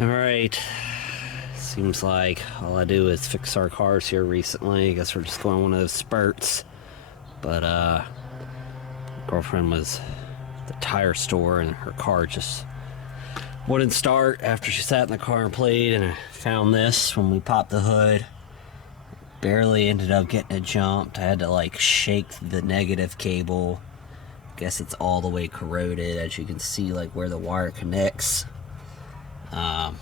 Alright, seems like all I do is fix our cars here recently. I guess we're just going one of those spurts. But girlfriend was at the tire store and her car just wouldn't start after she sat in the car and played, and I found this when we popped the hood. Barely ended up getting it jumped. I had to like shake the negative cable. Guess it's all the way corroded, as you can see, like where the wire connects. I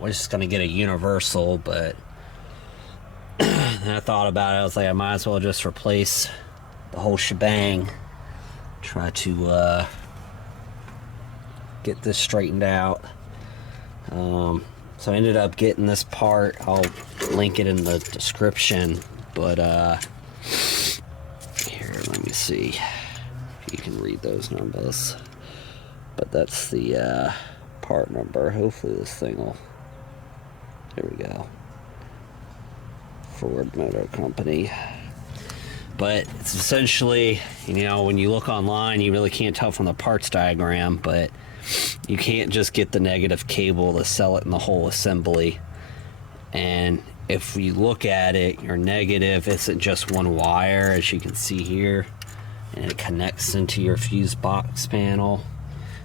was just gonna get a universal, but then I thought about it. I was like, I might as well just replace the whole shebang. Try to get this straightened out. So I ended up getting this part. I'll link it in the description. But here, let me see if you can read those numbers. But that's the part number. Hopefully this thing will, there we go, Ford Motor Company. But it's essentially, you know, when you look online, you really can't tell from the parts diagram, but you can't just get the negative cable to sell it in the whole assembly. And if you look at it, your negative isn't just one wire, as you can see here, and it connects into your fuse box panel.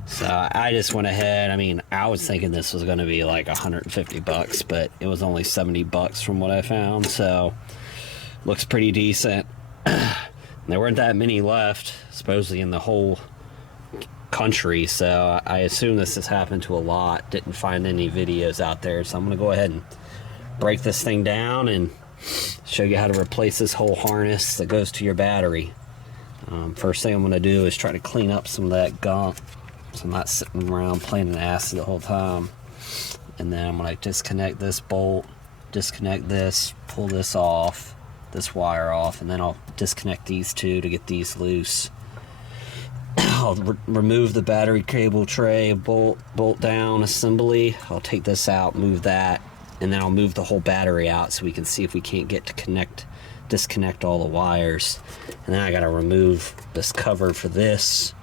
So I just went ahead. I mean, I was thinking this was going to be like 150 bucks, but it was only 70 bucks from what I found. So looks pretty decent. There weren't that many left, supposedly, in the whole country. So I assume this has happened to a lot. Didn't find any videos out there. So I'm going to go ahead and break this thing down and show you how to replace this whole harness that goes to your battery. First thing I'm going to do is try to clean up some of that gunk, so I'm not sitting around playing an acid the whole time. And then I'm going to disconnect this bolt, disconnect this, pull this off, this wire off, and then I'll disconnect these two to get these loose. I'll remove the battery cable tray, bolt down assembly. I'll take this out, move that, and then I'll move the whole battery out so we can see if we can't get to disconnect all the wires. And then I got to remove this cover for this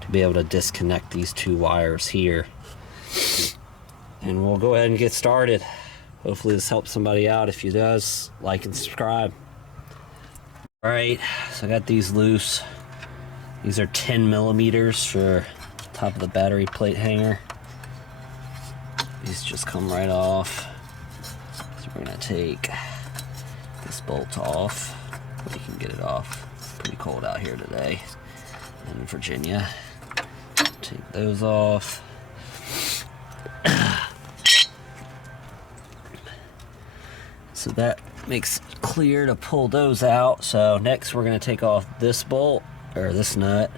to be able to disconnect these two wires here. And we'll go ahead and get started. Hopefully this helps somebody out. If it does, like and subscribe. Alright, so I got these loose. These are 10 millimeters for top of the battery plate hanger. These just come right off. So we're gonna take this bolt off. We can get it off. It's pretty cold out here today in Virginia. Take those off. So that makes it clear to pull those out. So next we're going to take off this bolt, or this nut,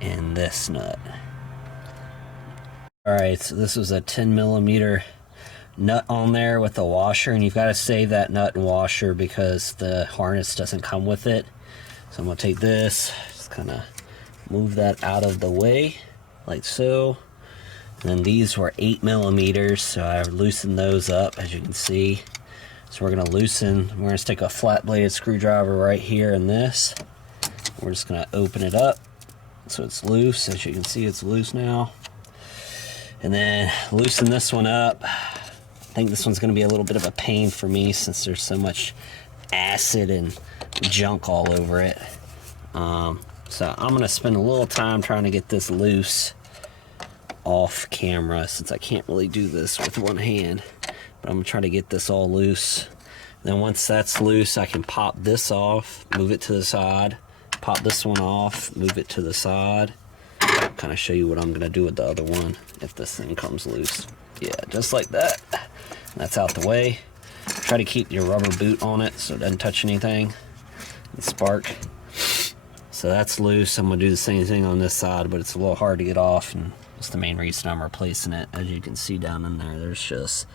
and this nut. Alright, so this was a 10 millimeter nut on there with the washer, and you've got to save that nut and washer because the harness doesn't come with it. So I'm going to take this, just kind of move that out of the way, like so. And then these were 8 millimeters, so I loosened those up, as you can see. So we're going to loosen, we're going to stick a flat bladed screwdriver right here in this. We're just going to open it up so it's loose. As you can see, it's loose now. And then loosen this one up. I think this one's going to be a little bit of a pain for me since there's so much acid and junk all over it. So I'm going to spend a little time trying to get this loose off camera, since I can't really do this with one hand. But I'm going to try to get this all loose. Then once that's loose, I can pop this off, move it to the side, pop this one off, move it to the side. Kind of show you what I'm going to do with the other one if this thing comes loose. Yeah, just like that. That's out the way. Try to keep your rubber boot on it so it doesn't touch anything and spark. So that's loose. I'm going to do the same thing on this side, but it's a little hard to get off, and that's the main reason I'm replacing it. As you can see down in there, there's just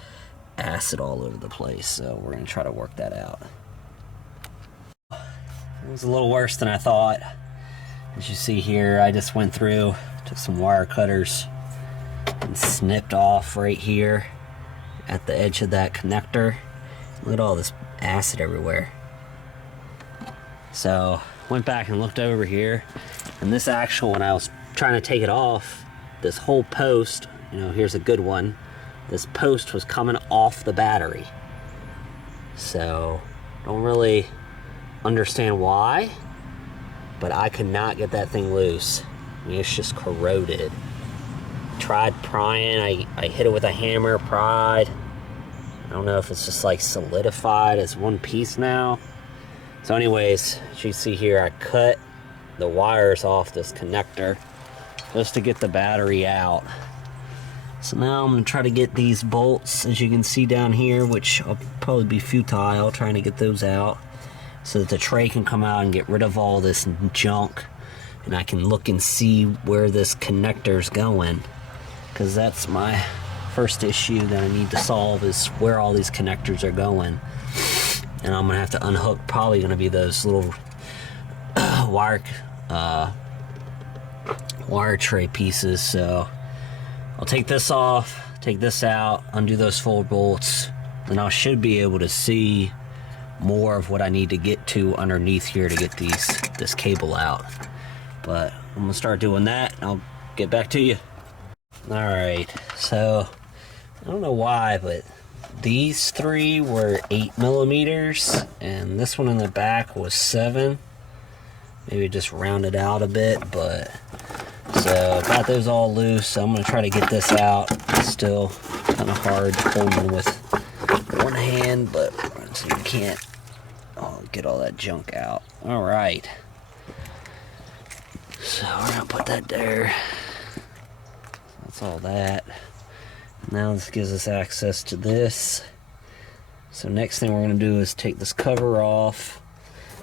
acid all over the place, so we're going to try to work that out. It was a little worse than I thought. As you see here, I just went through, took some wire cutters and snipped off right here at the edge of that connector. Look at all this acid everywhere. So went back and looked over here, and this actual, when I was trying to take it off, this whole post, you know, here's a good one. This post was coming off the battery. So, don't really understand why, but I could not get that thing loose. I mean, it's just corroded. Tried prying, I hit it with a hammer, pried. I don't know if it's just like solidified as one piece now. So anyways, as you see here, I cut the wires off this connector just to get the battery out. So now I'm gonna try to get these bolts, as you can see down here, which will probably be futile trying to get those out, so that the tray can come out and get rid of all this junk, and I can look and see where this connector's going, because that's my first issue that I need to solve, is where all these connectors are going. And I'm gonna have to unhook, probably gonna be those little wire tray pieces. So I'll take this off, take this out, undo those 4 bolts, then I should be able to see more of what I need to get to underneath here to get this cable out. But I'm gonna start doing that and I'll get back to you. Alright, so I don't know why, but these 3 were 8mm and this one in the back was 7. Maybe just round it out a bit, but so got those all loose. So I'm gonna try to get this out. It's still kind of hard holding with one hand, but so you can't get all that junk out. All right, so we're gonna put that there. That's all that. Now this gives us access to this. So next thing we're gonna do is take this cover off.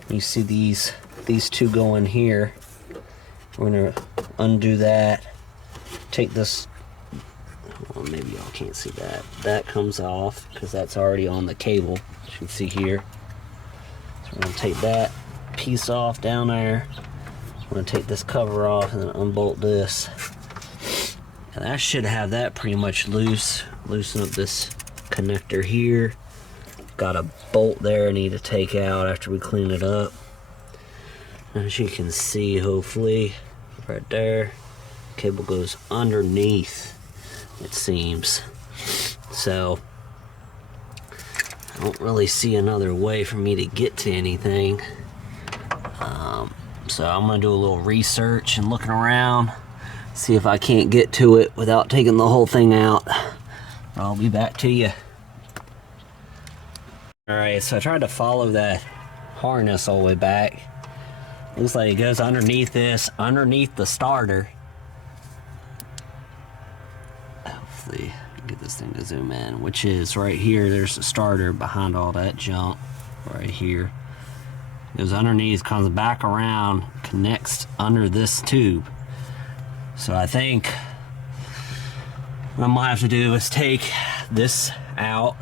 You see these 2 go in here. We're gonna undo that. Take this, well, maybe y'all can't see that. That comes off because that's already on the cable, as you can see here. So we're gonna take that piece off down there. We're gonna take this cover off and then unbolt this. And I should have that pretty much loose. Loosen up this connector here. Got a bolt there I need to take out after we clean it up. As you can see, hopefully, right there, cable goes underneath, it seems. So I don't really see another way for me to get to anything. So I'm gonna do a little research and looking around, see if I can't get to it without taking the whole thing out. I'll be back to you. Alright, so I tried to follow that harness all the way back. Looks like it goes underneath this, underneath the starter. Hopefully I can get this thing to zoom in, which is right here. There's the starter behind all that junk right here. Goes underneath, comes back around, connects under this tube. So I think what I'm gonna have to do is take this out,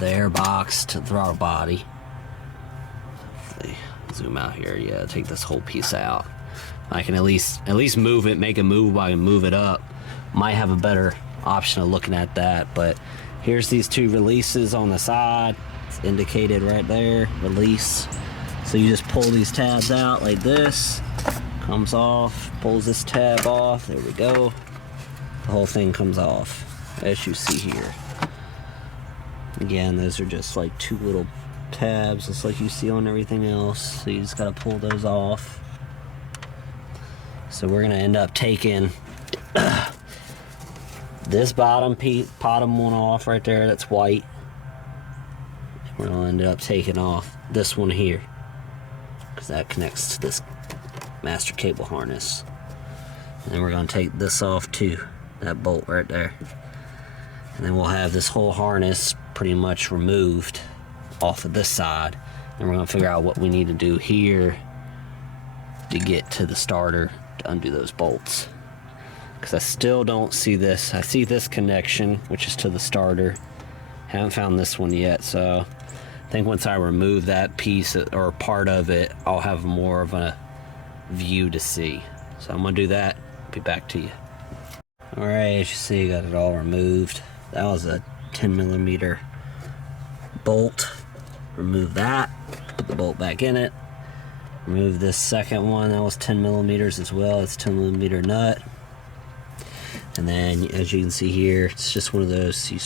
the air box to the throttle body. Hopefully, zoom out here. Yeah, take this whole piece out. I can at least move it, make it move while I can move it up. Might have a better option of looking at that, but here's these 2 releases on the side. It's indicated right there, release. So you just pull these tabs out like this, comes off, pulls this tab off, there we go. The whole thing comes off, as you see here. Again, those are just like 2 little tabs, just like you see on everything else. So you just gotta pull those off. So we're gonna end up taking this bottom one off right there, that's white. We're gonna end up taking off this one here, because that connects to this master cable harness. And then we're gonna take this off too, that bolt right there. And then we'll have this whole harness pretty much removed off of this side. And we're gonna figure out what we need to do here to get to the starter to undo those bolts. Because I still don't see this. I see this connection, which is to the starter. Haven't found this one yet, so I think once I remove that piece or part of it, I'll have more of a view to see. So I'm gonna do that, be back to you. All right, as you see, got it all removed. That was a 10mm bolt. Remove that, put the bolt back in it. Remove this second one, that was 10 millimeters as well. It's 10 millimeter nut. And then, as you can see here, it's just one of those, you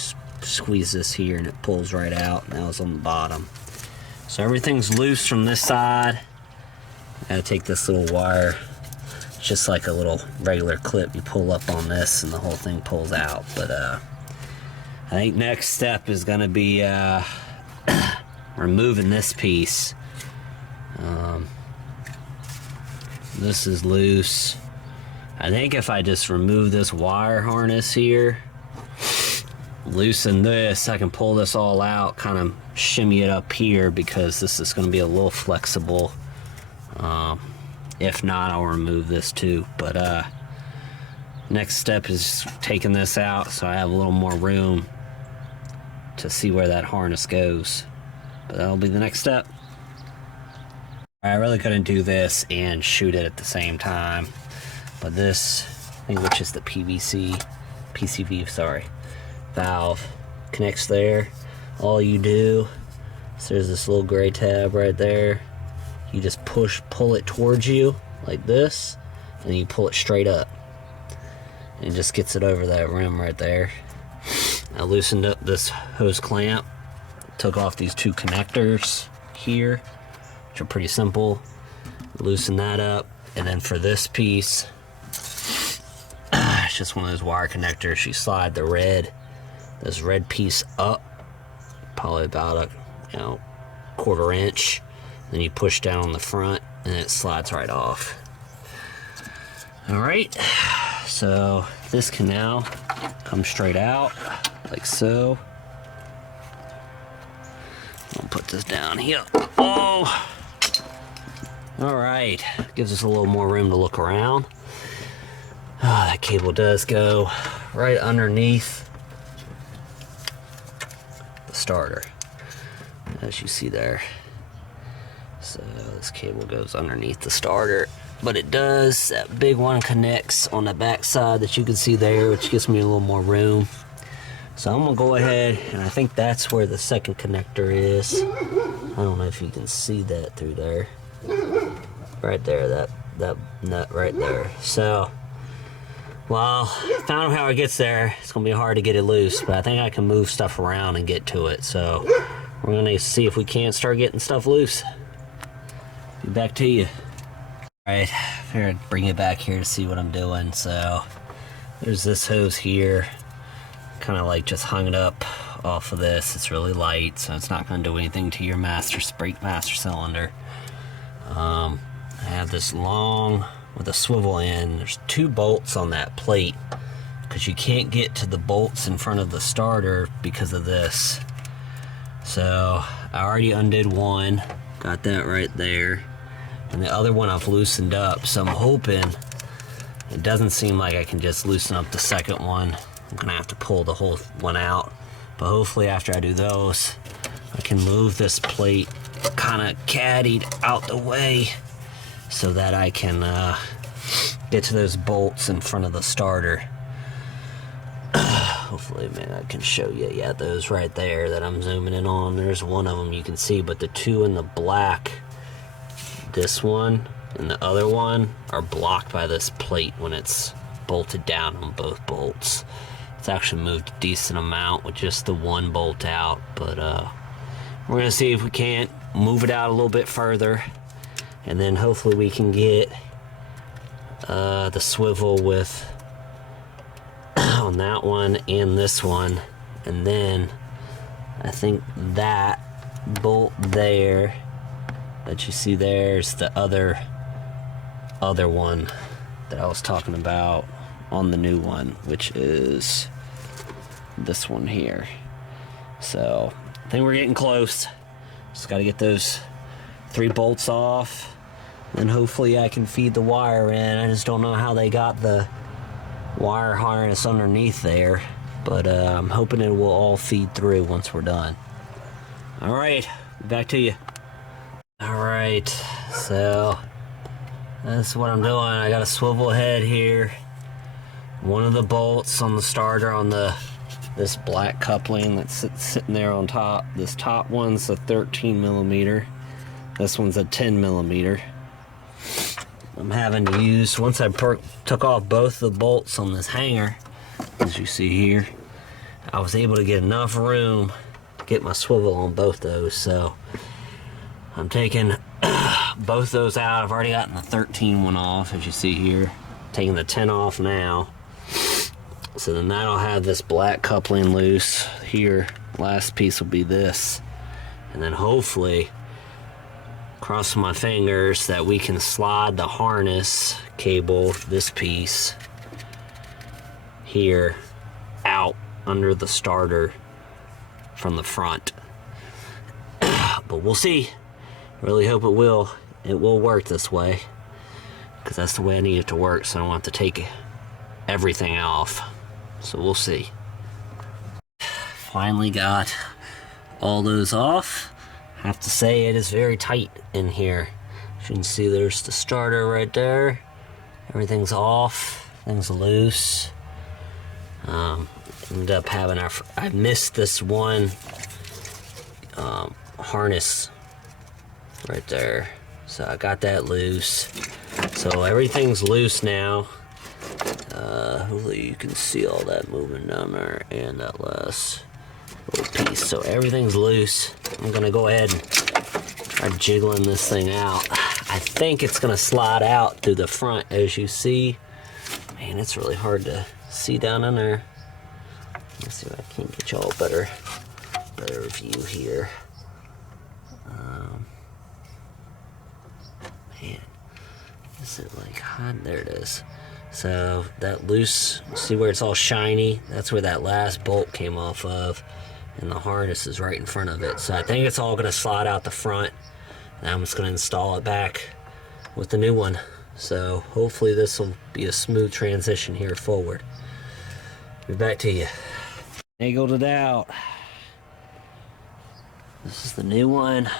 squeeze this here and it pulls right out. That was on the bottom. So everything's loose from this side. I gotta take this little wire, just like a little regular clip. You pull up on this and the whole thing pulls out. But I think next step is gonna be removing this piece. This is loose. I think if I just remove this wire harness here, loosen this, I can pull this all out, kind of shimmy it up here, because this is going to be a little flexible. If not, I'll remove this too. But next step is taking this out so I have a little more room to see where that harness goes. But that'll be the next step. I really couldn't do this and shoot it at the same time. But this thing, which is the PCV, sorry, valve, connects there. All you do is there's this little gray tab right there. You just pull it towards you like this, and you pull it straight up. And it just gets it over that rim right there. I loosened up this hose clamp, took off these two connectors here, which are pretty simple. Loosen that up, and then for this piece, it's just one of those wire connectors. You slide this red piece up, probably about a quarter inch. Then you push down on the front, and it slides right off. All right, so this can now come straight out like so. I'll put this down here. Oh! All right, gives us a little more room to look around. Oh, that cable does go right underneath the starter, as you see there. So this cable goes underneath the starter, but it does, that big one connects on the back side that you can see there, which gives me a little more room. So I'm gonna go ahead, and I think that's where the second connector is. I don't know if you can see that through there. Right there, that nut right there. So, well, found out how it gets there. It's gonna be hard to get it loose, but I think I can move stuff around and get to it. So we're gonna see if we can't start getting stuff loose. Be back to you. All right, I figured I'd bring it back here to see what I'm doing. So there's this hose here, kind of like just hung it up off of this. It's really light, so it's not going to do anything to your master cylinder. I have this long with a swivel end. There's 2 bolts on that plate because you can't get to the bolts in front of the starter because of this. So I already undid one, got that right there, and the other one I've loosened up. So I'm hoping, it doesn't seem like I can just loosen up the second one. I'm gonna have to pull the whole one out, but hopefully after I do those, I can move this plate kind of caddied out the way so that I can get to those bolts in front of the starter. Hopefully, man, I can show you. Yeah, those right there that I'm zooming in on, there's one of them you can see, but the 2 in the black, this one and the other one, are blocked by this plate when it's bolted down on both bolts. It's actually moved a decent amount with just the one bolt out, but we're gonna see if we can't move it out a little bit further, and then hopefully we can get the swivel with on that one and this one, and then I think that bolt there that you see there is the other one that I was talking about on the new one, which is this one here. So I think we're getting close. Just got to get those 3 bolts off, and hopefully I can feed the wire in. I just don't know how they got the wire harness underneath there, but I'm hoping it will all feed through once we're done. All right, back to you. All right, so that's what I'm doing. I got a swivel head here. One of the bolts on the starter on this black coupling that's sitting there on top. This top one's a 13 millimeter. This one's a 10 millimeter. I'm having to use, once I took off both the bolts on this hanger, as you see here, I was able to get enough room to get my swivel on both those. So I'm taking both those out. I've already gotten the 13 one off, as you see here. Taking the 10 off now. So then that'll have this black coupling loose here. Last piece will be this. And then hopefully, cross my fingers, that we can slide the harness cable, this piece here, out under the starter from the front. But we'll see. Really hope it will. It will work this way, because that's the way I need it to work, so I don't have to take everything off. So we'll see. Finally got all those off. I have to say it is very tight in here. As you can see, there's the starter right there. Everything's off, things loose. Ended up having I missed this one harness right there, so I got that loose. So everything's loose now. Hopefully you can see all that moving down there and that last little piece. So everything's loose. I'm gonna go ahead and try jiggling this thing out. I think it's gonna slide out through the front, as you see. Man, it's really hard to see down in there. Let's see if I can get y'all a better view here. Man, is it like hot? There it is. So that loose, see where it's all shiny? That's where that last bolt came off of, and the harness is right in front of it. So I think it's all gonna slide out the front, and I'm just gonna install it back with the new one. So hopefully this will be a smooth transition here forward. Be back to you. Angled it out. This is the new one.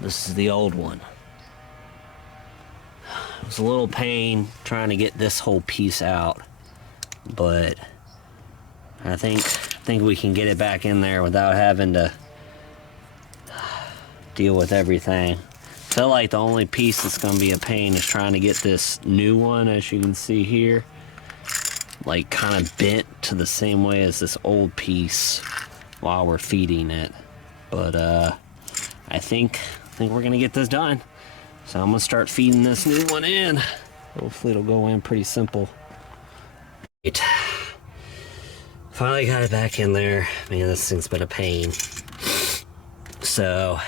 This is the old one. It was a little pain trying to get this whole piece out, but I think we can get it back in there without having to deal with everything. I feel like the only piece that's going to be a pain is trying to get this new one, as you can see here, like kind of bent to the same way as this old piece while we're feeding it. But I think we're gonna get this done. So I'm gonna start feeding this new one in. Hopefully it'll go in pretty simple. Right. Finally got it back in there. Man, this thing's been a pain. So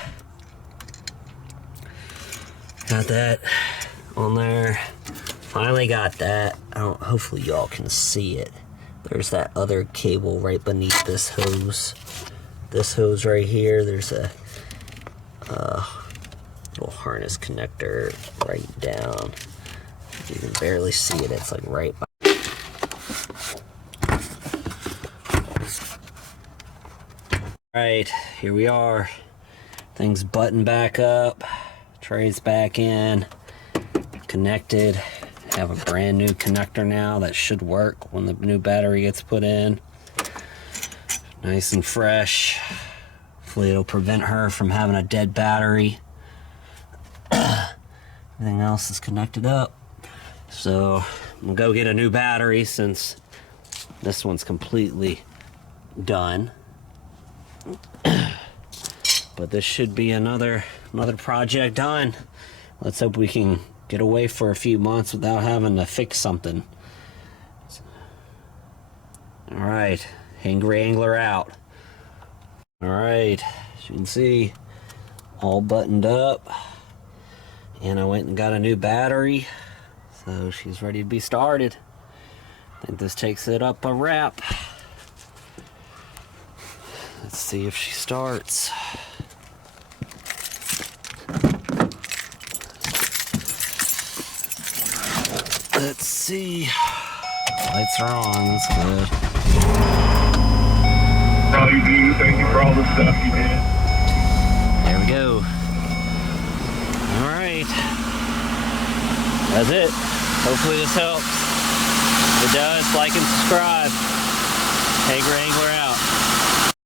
got that on there. Finally got that. Hopefully y'all can see it. There's that other cable right beneath this hose. This hose right here, there's a little harness connector right down. You can barely see it. It's like right by. Alright, here we are. Things buttoned back up. Tray's back in. Connected. Have a brand new connector now that should work when the new battery gets put in. Nice and fresh. Hopefully it'll prevent her from having a dead battery. Everything else is connected up. So I'm gonna go get a new battery since this one's completely done. But this should be another project done. Let's hope we can get away for a few months without having to fix something. All right, Angry Angler out. All right, as you can see, all buttoned up. And I went and got a new battery, so she's ready to be started. I think this takes it up a wrap. Let's see if she starts. Let's see. Lights are on, that's good. How you do? Thank you for all the stuff you did.